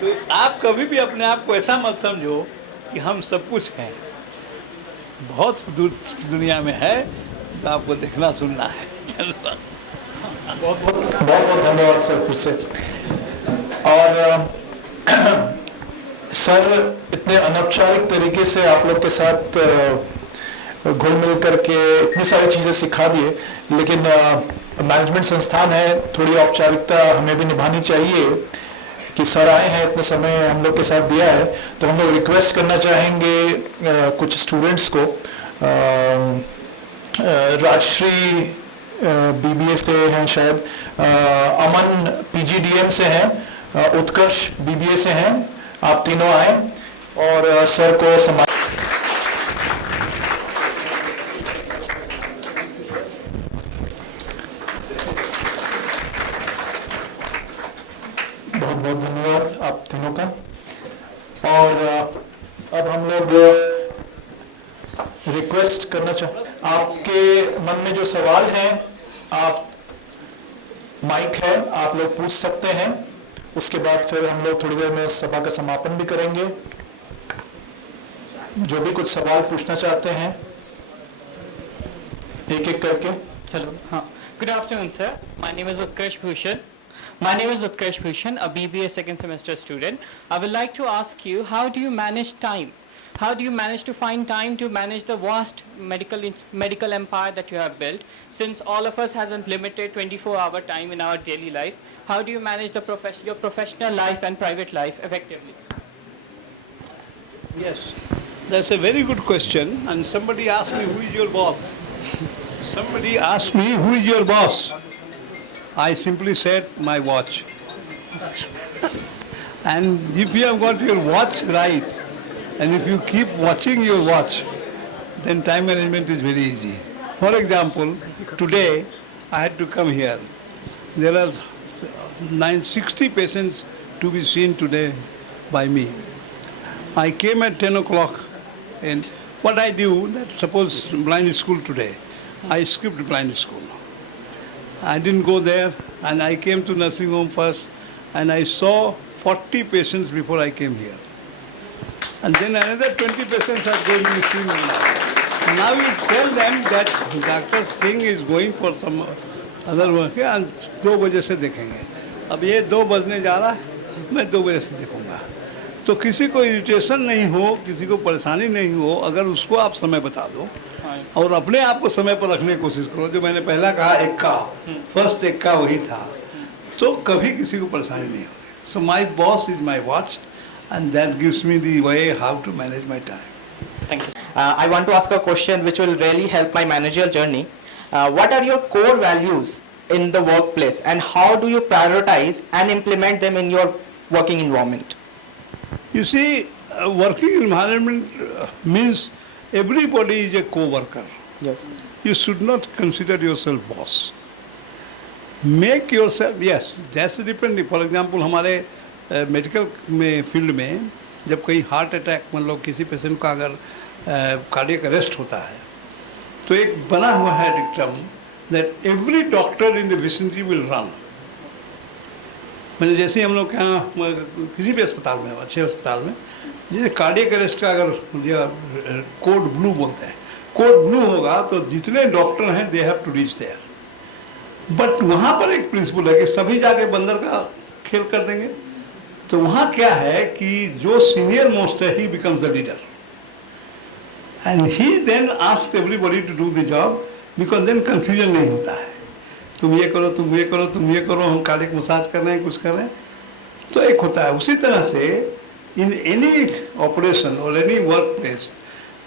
तो आप कभी भी अपने आप को ऐसा मत समझो कि हम सब कुछ हैं, बहुत दूर दुनिया में है, तो आपको देखना सुनना है। धन्यवाद। बहुत बहुत धन्यवाद सर फिर से। और सर इतने अनौपचारिक तरीके से आप लोग के साथ घुल मिल करके इतनी सारी चीज़ें सिखा दिए, लेकिन मैनेजमेंट संस्थान है, थोड़ी औपचारिकता हमें भी निभानी चाहिए कि सर आए हैं, इतने समय हम लोग के साथ दिया है। तो हम लोग रिक्वेस्ट करना चाहेंगे कुछ स्टूडेंट्स को, राजश्री बीबीए से हैं शायद, अमन पीजीडीएम से हैं, उत्कर्ष बीबीए से हैं, आप तीनों आए और सर को सम्मान। बहुत बहुत धन्यवाद आप तीनों का। और अब हम लोग रिक्वेस्ट करना चाहते, आपके मन में जो सवाल हैं, आप माइक है, आप लोग पूछ सकते हैं। उसके बाद फिर हम लोग थोड़ी देर में सभा का समापन भी करेंगे। जो भी कुछ सवाल पूछना चाहते हैं एक एक करके। Hello. Good afternoon, sir. My name is Utkarsh Bhushan. A BBA second semester student. I would like to ask you, how do you manage time? How do you manage to find time to manage the vast medical empire that you have built? Since all of us has a limited 24-hour time in our daily life, how do you manage your professional life and private life effectively? Yes, that's a very good question. And somebody asked me, who is your boss? Somebody asked me, who is your boss? I simply said, my watch. And if you have got your watch right, and if you keep watching your watch, then time management is very easy. For example, today I had to come here. There are 60 patients to be seen today by me. I came at 10 o'clock, and what I do, that suppose blind school today, I skipped blind school. I didn't go there, and I came to nursing home first, and I saw 40 patients before I came here. And then another 20 patients are going to be seen now. Now you tell them that Dr. Singh is going for some other work, and 2 बजे से देखेंगे. अब ये 2 बजने जा रहा है, मैं 2 बजे से देखूंगा. तो किसी को इरिटेशन नहीं हो, किसी को परेशानी नहीं हो, अगर उसको आप समय बता दो और अपने आप को समय पर रखने की कोशिश करो, जो मैंने पहला कहा एक्का, फर्स्ट एक्का वही था, तो कभी किसी को परेशानी नहीं होगी. So my boss is my watch, and that gives me the way how to manage my time. Thank you. I want to ask a question which will really help my managerial journey. What are your core values in the workplace, and how do you prioritize and implement them in your working environment? You see, working environment means everybody is a co-worker. Yes. You should not consider yourself boss. Make yourself, yes, that's depending. For example, हमारे मेडिकल में फील्ड में जब कहीं हार्ट अटैक, मतलब किसी पेशेंट का अगर कार्डियक अरेस्ट होता है, तो एक बना हुआ है dictum that every doctor in the vicinity will run. मतलब जैसे हम लोग यहाँ किसी भी अस्पताल में, अच्छे अस्पताल में, जैसे कार्डियक अरेस्ट का अगर कोड ब्लू बोलते हैं, कोड ब्लू होगा तो जितने डॉक्टर हैं they have to reach there. But वहाँ पर एक प्रिंसिपल है कि सभी जाके बंदर का खेल कर देंगे. तो वहाँ क्या है कि जो सीनियर मोस्ट है, he becomes the leader, and he then ask everybody to do the job, because then confusion नहीं होता है. तुम ये करो, तुम ये करो, तुम ये करो, हम कार्डियक मसाज कर रहे हैं, कुछ कर रहे हैं, तो एक होता है. उसी तरह से इन एनी ऑपरेशन और any work place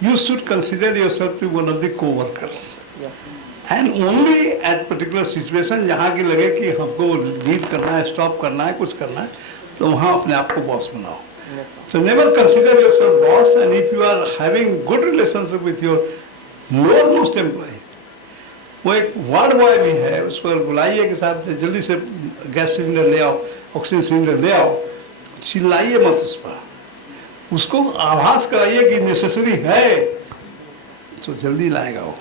you should consider yourself to be one of the co-workers. Yes. And only at particular situation जहाँ की लगे कि हमको लीड करना है, स्टॉप करना है, कुछ करना है, तो वहाँ अपने आप को बॉस बनाओ. Yes, so never consider yourself boss, and if you are having good relationship with your lowermost employee, वो एक वार्ड बॉय भी है, उसको बुलाइए कि साहब जल्दी से गैस सिलेंडर ले आओ, ऑक्सीजन सिलेंडर ले आओ, चिल्लाइए मत उस पर, उसको आभास कराइए कि नेसेसरी है तो जल्दी लाएगा वो,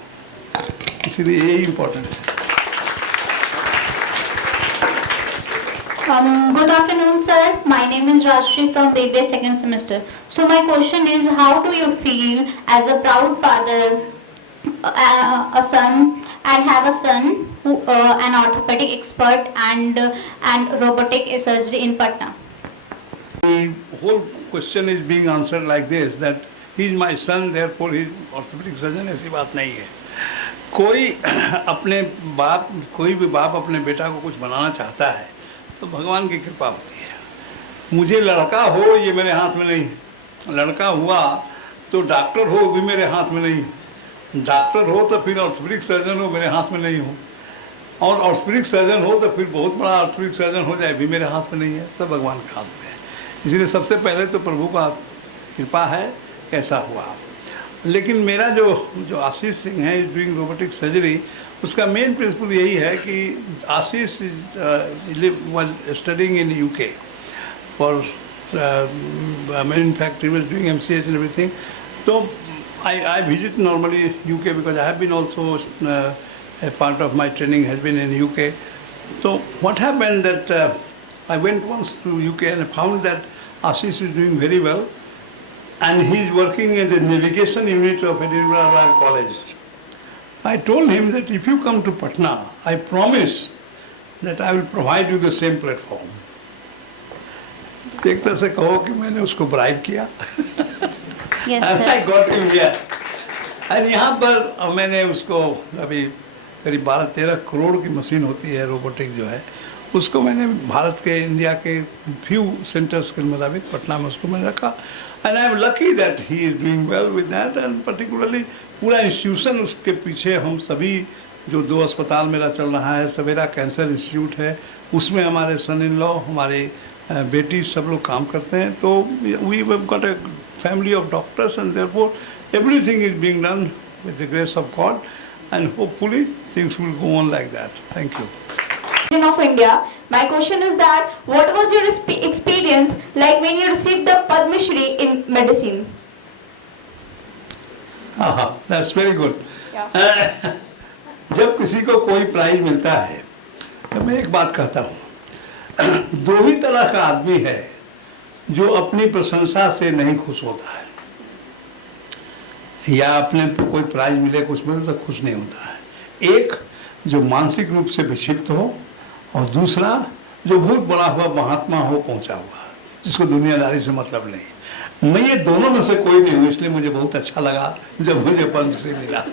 इसीलिए यही इम्पोर्टेंट है। Good afternoon, sir. My name is Rashmi from BBA second semester. So my question is, how do you feel as a proud father, a son, and have a son who an orthopedic expert and robotic surgery in Patna? The whole question is being answered like this, that he is my son, therefore he is orthopedic surgeon. ऐसी बात नहीं है। कोई भी बाप अपने बेटा को कुछ बनाना चाहता है तो भगवान की कृपा होती है। मुझे लड़का हो ये मेरे हाथ में नहीं है, लड़का हुआ तो डॉक्टर हो भी मेरे हाथ में नहीं है, डॉक्टर हो तो फिर ऑर्थोपेडिक सर्जन हो मेरे हाथ में नहीं हो, और ऑर्थोपेडिक सर्जन हो तो फिर बहुत बड़ा ऑर्थोपेडिक सर्जन हो जाए भी मेरे हाथ में नहीं है, सब भगवान के हाथ में है। इसलिए सबसे पहले तो प्रभु का कृपा है, ऐसा हुआ। लेकिन मेरा जो आशीष सिंह है इज डूइंग रोबोटिक सर्जरी, उसका मेन प्रिंसिपल यही है कि Ashish was studying in UK for in fact he was doing MCH and everything. तो I visit normally UK because I have been also a part of my training has been in UK. So what happened that I went once to UK and I found that Ashish is doing very well, and he is working in the navigation unit of Edinburgh Royal College. I told him that if you come to Patna, I promise that I will provide you the same platform. एक तरह से कहो कि मैंने उसको ब्राइब किया। Yes, And sir. I got him here. And यहाँ पर मैंने उसको अभी करीब 12-13 करोड़ की मशीन होती है रोबोटिक जो है, उसको मैंने भारत के इंडिया के फ्यू सेंटर्स के मुताबिक पटना में उसको मैंने रखा। And I am lucky that he is doing well with that, and particularly पूरा इंस्टीट्यूशन उसके पीछे हम सभी जो 2 अस्पताल मेरा चल रहा है, सवेरा कैंसर इंस्टीट्यूट है, उसमें हमारे सन इन लॉ, हमारी बेटी सब लोग काम करते हैं। तो we have got a family of doctors, and therefore everything is being done with the grace of God, and hopefully things will go on like that. Thank you. Of India. My question is that what was your experience like when you received the Padma Shri in medicine? That's very good. Yeah. जब किसी को कोई प्राइज मिलता है तो मैं एक बात कहता हूँ, 2 ही तरह का आदमी है जो अपनी प्रशंसा से नहीं खुश होता है, या अपने तो कोई प्राइज मिले कुछ मिले तो खुश नहीं होता है। एक जो मानसिक रूप से विक्षिप्त हो, और दूसरा जो बहुत बड़ा हुआ महात्मा हो, पहुंचा हुआ, जिसको दुनियादारी से मतलब नहीं। मैं ये दोनों में से कोई नहीं हूँ, इसलिए मुझे बहुत अच्छा लगा जब मुझे पद्मश्री मिला।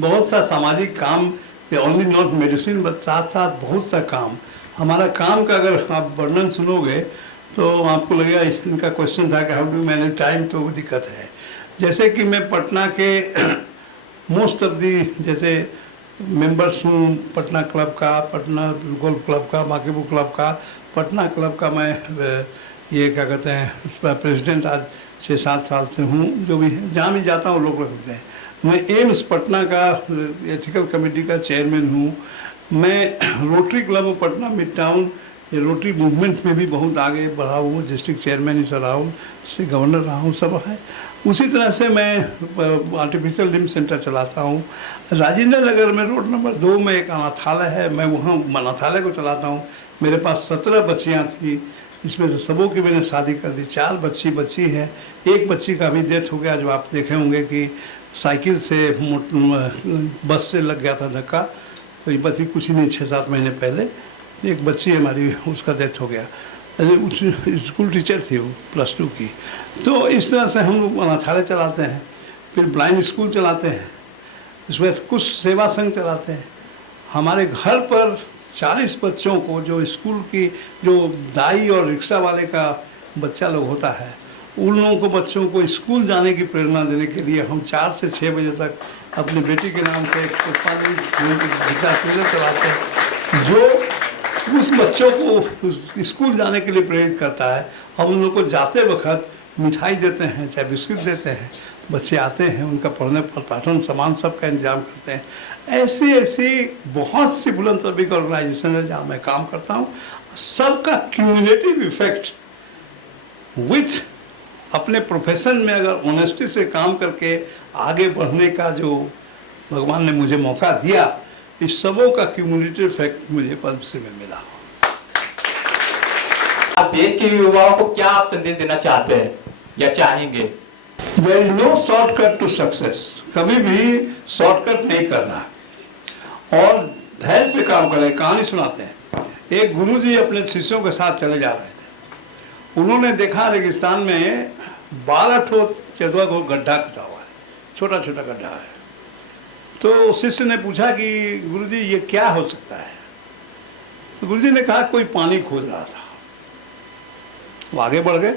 बहुत सा सामाजिक काम, ओनली नॉट मेडिसिन, बट साथ साथ बहुत सा काम, हमारा काम का अगर आप वर्णन सुनोगे तो आपको लगेगा इनका क्वेश्चन था कि हाउ डू मैनेज टाइम, तो वो दिक्कत है। जैसे कि मैं पटना के मोस्ट ऑफ दी जैसे मेंबर्स हूँ, पटना क्लब का, पटना गोल्फ क्लब का, माकीबू क्लब का, पटना क्लब का मैं ये क्या कहते हैं उसका प्रेसिडेंट आज 6-7 साल से हूँ। जो भी है, जहाँ भी जाता हूँ लोग रखते हैं। मैं एम्स पटना का एथिकल कमेटी का चेयरमैन हूँ। मैं rotary club of Patna mid town, ये रोटरी मूवमेंट में भी बहुत आगे बढ़ा हूँ, डिस्ट्रिक्ट चेयरमैन इस रहा हूँ, डिस्ट्रिक्ट गवर्नर रहा हूँ, सब है। उसी तरह से मैं आर्टिफिशियल लिम्ब सेंटर चलाता हूँ। राजेंद्र नगर में रोड नंबर 2 में एक अनाथालय है, मैं वहाँ अनाथालय को चलाता हूँ। मेरे पास 17 बच्चियाँ थी, इसमें से सबों की मैंने शादी कर दी। 4 बच्ची है, एक बच्ची का भी डेथ हो गया, जो आप देखे होंगे कि साइकिल से बस से लग गया था धक्का। तो ये बच्ची कुछ ही नहीं 6-7 महीने पहले एक बच्ची हमारी, उसका डेथ हो गया। उस स्कूल टीचर थी वो, +2 की। तो इस तरह से हम लोग अनाथालय चलाते हैं, फिर ब्लाइंड स्कूल चलाते हैं, इसमें कुछ सेवा संघ चलाते हैं। हमारे घर पर 40 बच्चों को, जो स्कूल की जो दाई और रिक्शा वाले का बच्चा लोग होता है, उन लोगों को बच्चों को स्कूल जाने की प्रेरणा देने के लिए हम 4 से 6 बजे तक अपनी बेटी के नाम से पुष्पांजलि केंद्र चलाते हैं, जो उस बच्चों को स्कूल जाने के लिए प्रेरित करता है। हम उन लोगों को जाते वक्त मिठाई देते हैं, चाहे बिस्किट देते हैं। बच्चे आते हैं, उनका पढ़ने पर पाठन सामान सबका इंतजाम करते हैं। ऐसी ऐसी बहुत सी फिलैंथ्रोपिक ऑर्गेनाइजेशन है जहाँ मैं काम करता हूँ। सबका क्यूमुलेटिव इफेक्ट विथ अपने प्रोफेशन में अगर ऑनेस्टी से काम करके आगे बढ़ने का जो भगवान ने मुझे मौका दिया, इस सबों का क्यूमुलेटिव इफेक्ट मुझे पद्मश्री में मिला। आप देश के युवाओं को क्या आप संदेश देना चाहते हैं या चाहेंगे? There is no shortcut to success. कभी भी शॉर्टकट नहीं करना और धैर्य से काम करें। कहानी सुनाते हैं, एक गुरुजी अपने शिष्यों के साथ चले जा रहे थे। उन्होंने देखा रेगिस्तान में 12 ठो चेतुआ को गड्ढा कटा हुआ है, छोटा छोटा गड्ढा है। तो शिष्य ने पूछा कि गुरुजी ये क्या हो सकता है? तो गुरुजी ने कहा कोई पानी खोज रहा था। वो आगे बढ़ गए।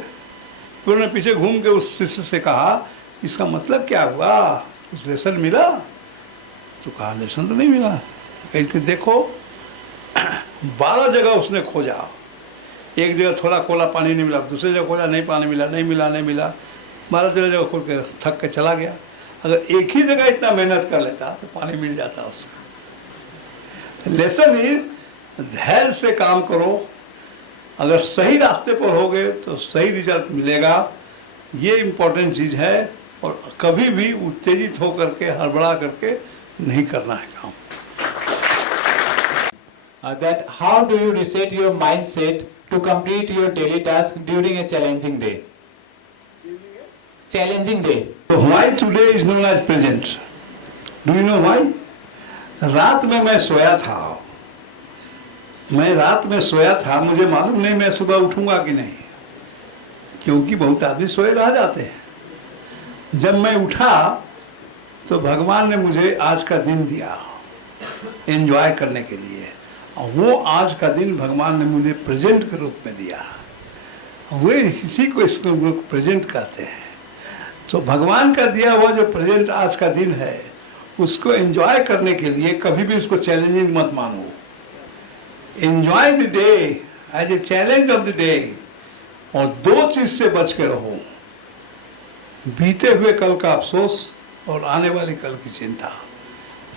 उन्होंने पीछे घूम के उस शिष्य से कहा इसका मतलब क्या हुआ, कुछ लेसन मिला? तो कहा लेसन तो नहीं मिला। कहीं देखो 12 जगह उसने खोजा, एक जगह थोड़ा खोला पानी नहीं मिला, दूसरी जगह खोजा नहीं पानी मिला, नहीं मिला नहीं मिला, 12 जगह खोल के थक के चला गया। अगर एक ही जगह इतना मेहनत कर लेता तो पानी मिल जाता उसको। लेसन इज धैर्य से काम करो। अगर सही रास्ते पर होगे तो सही रिजल्ट मिलेगा। ये इम्पोर्टेंट चीज़ है और कभी भी उत्तेजित होकर के हड़बड़ा करके नहीं करना है काम। That how do you reset your mindset to complete your daily task during a challenging day? Challenging day. So why today is known as present? Do you know why? रात में मैं सोया था। मैं रात में सोया था, मुझे मालूम नहीं मैं सुबह उठूंगा कि नहीं, क्योंकि बहुत आदमी सोए रह जाते हैं। जब मैं उठा तो भगवान ने मुझे आज का दिन दिया एंजॉय करने के लिए, और वो आज का दिन भगवान ने मुझे प्रेजेंट के रूप में दिया। वे इसी को इसको लोग प्रेजेंट कहते हैं। तो भगवान का दिया हुआ जो प्रेजेंट आज का दिन है, उसको एंजॉय करने के लिए कभी भी उसको चैलेंजिंग मत मानो। Enjoy the day as a challenge of the day. और 2 चीज से बच के रहो, बीते हुए कल का अफसोस और आने वाली कल की चिंता।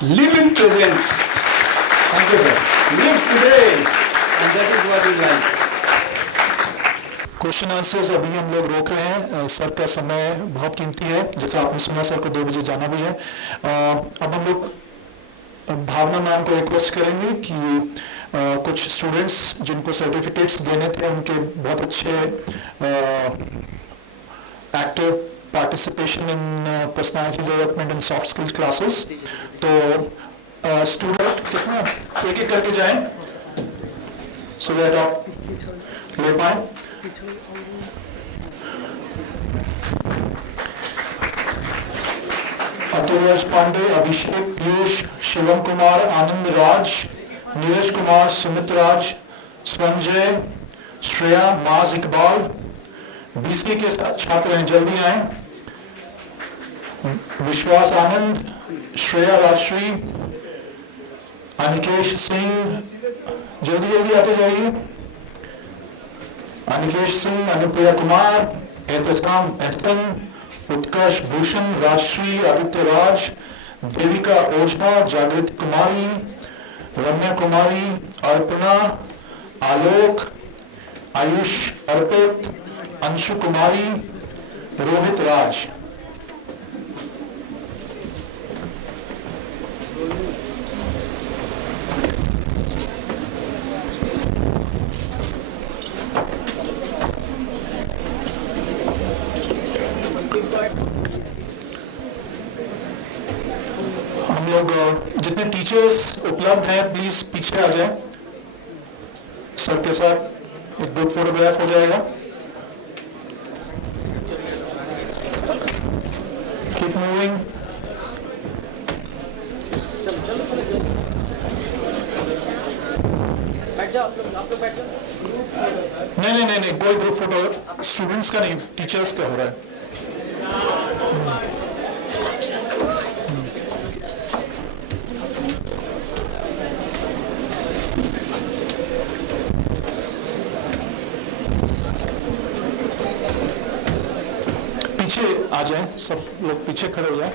Live in present. Thank you sir. Live today and that is what is life. Question answers अभी हम लोग रोक रहे हैं। सर का समय बहुत कीमती है, जैसा आपने सुना सर को 2 बजे जाना भी है। अब हम लोग भावना मैम को रिक्वेस्ट करेंगे कि कुछ स्टूडेंट्स जिनको सर्टिफिकेट्स देने थे, उनके बहुत अच्छे active participation in personality development and soft skills classes, तो स्टूडेंट कितना एक एक करके जाएं सो दैट आप ले पाए। अतुल पांडे, अभिषेक, पीयूष, शिवम कुमार, आनंद राज, नीरज कुमार, सुमित राज, संजय, श्रेया, माज इकबाल, बीसी के छात्र हैं, जल्दी आए। विश्वास आनंद, श्रेया राजश्री, अनिकेश सिंह, जल्दी जल्दी आते जाइए। अनिकेश सिंह, अनुप्रिया कुमार, एहतसाम एहसन, उत्कर्ष भूषण, राजश्री, आदित्य राज, देविका ओझा, जागृति कुमारी, रम्या कुमारी, अर्पणा, आलोक, आयुष अर्पित, अंशु कुमारी, रोहित राज। हम लोग जितने टीचर्स उपलब्ध हैं प्लीज पीछे आ जाएं। सर के साथ एक ग्रुप फोटोग्राफ हो जाएगा। Keep moving. नहीं, कोई ग्रुप फोटो स्टूडेंट्स का नहीं, टीचर्स का हो रहा है। पीछे आ आ जाएं, सब लोग पीछे खड़े हो जाएं।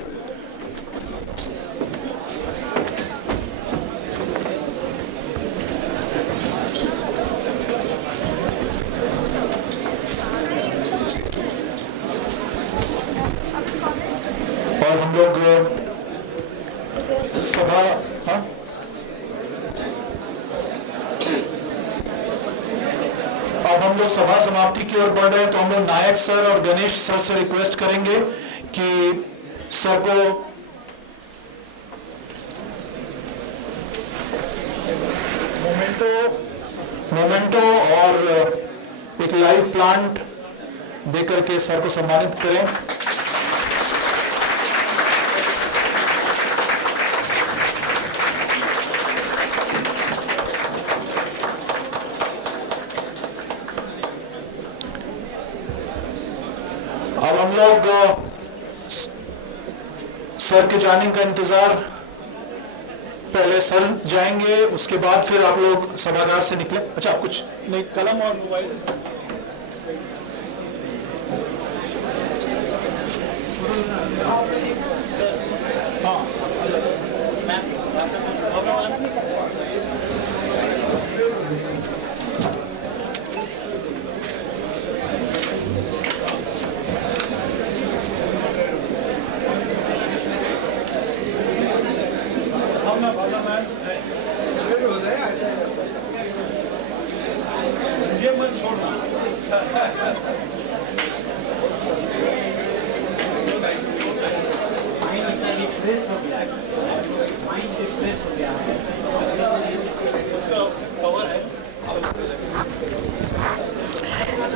और हम लोग सभा, हाँ, अब हम लोग सभा समाप्ति की ओर बढ़ रहे हैं, तो हम लोग नायक सर और गणेश सर से रिक्वेस्ट करेंगे कि सर को मोमेंटो और एक लाइव प्लांट देकर के सर को सम्मानित करें। अब हम लोग सर के जाने का इंतजार, पहले सर जाएंगे, उसके बाद फिर आप लोग सभागार से निकले। अच्छा, कुछ नहीं, कलम और मोबाइल। ये मत छोड़ना।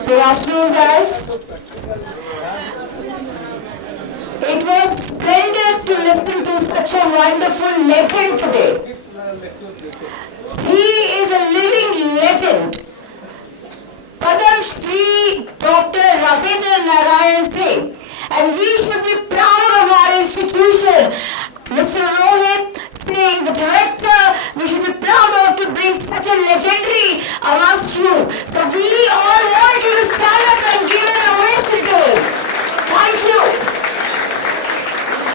Good afternoon, guys. It was splendid to listen to such a wonderful legend today. He is a living legend. Padam Shri Dr. Ravindra Narayan Singh. And we should be proud of our institution. Mr. Rohit Singh, the director, we should be proud of to bring such a legendary Awaaz Shroom. So we